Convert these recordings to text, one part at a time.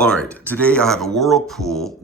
All right, today I have a Whirlpool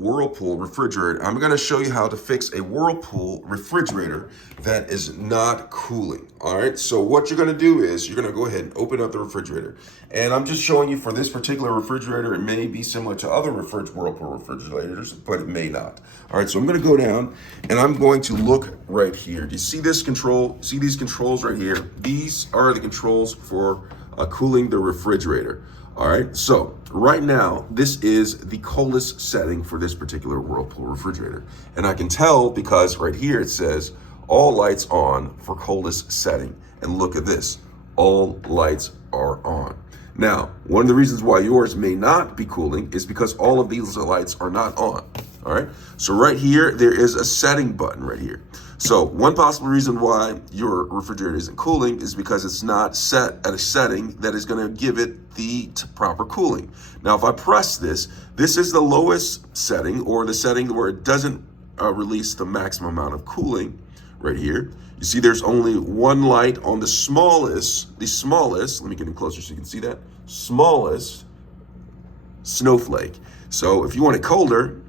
refrigerator. I'm gonna show you how to fix a Whirlpool refrigerator that is not cooling. All right, so what you're gonna do is you're gonna go ahead and open up the refrigerator. And I'm just showing you for this particular refrigerator, it may be similar to other Whirlpool refrigerators, but it may not. All right, so I'm gonna go down and I'm going to look right here. Do you see this control? See these controls right here? These are the controls for cooling the refrigerator. All right, so right now, this is the coldest setting for this particular Whirlpool refrigerator. And I can tell because right here it says all lights on for coldest setting. And look at this, all lights are on. Now, one of the reasons why yours may not be cooling is because all of these lights are not on. All right, so right here, there is a setting button right here. So one possible reason why your refrigerator isn't cooling is because it's not set at a setting that is gonna give it the proper cooling. Now, if I press this, this is the lowest setting or the setting where it doesn't release the maximum amount of cooling right here. You see there's only one light on the smallest, let me get in closer so you can see that, smallest snowflake. So if you want it colder,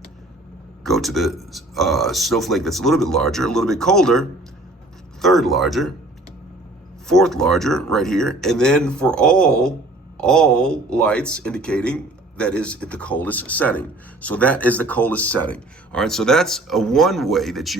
go to the snowflake that's a little bit larger, a little bit colder, third larger, fourth larger right here. And then for all lights indicating that is at the coldest setting. So that is the coldest setting. All right, so that's one way that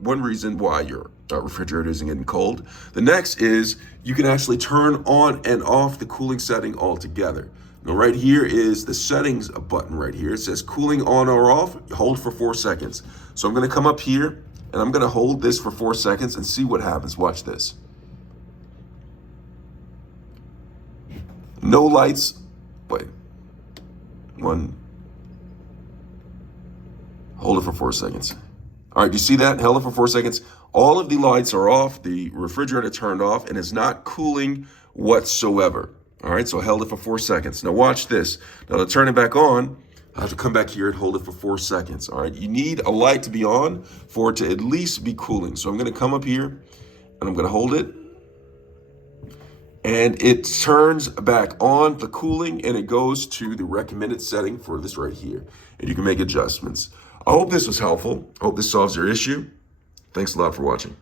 one reason why your refrigerator isn't getting cold. The next is you can actually turn on and off the cooling setting altogether. Now right here is the settings button right here. It says cooling on or off, hold for 4 seconds. So I'm gonna come up here and I'm gonna hold this for 4 seconds and see what happens. Watch this. No lights, wait, one, hold it for 4 seconds. All right, do you see that? Held it for 4 seconds. All of the lights are off, the refrigerator turned off, and it's not cooling whatsoever. All right, so I held it for 4 seconds. Now watch this. Now to turn it back on, I have to come back here and hold it for 4 seconds. All right, you need a light to be on for it to at least be cooling. So I'm gonna come up here and I'm gonna hold it. And it turns back on the cooling and it goes to the recommended setting for this right here. And you can make adjustments. I hope this was helpful. I hope this solves your issue. Thanks a lot for watching.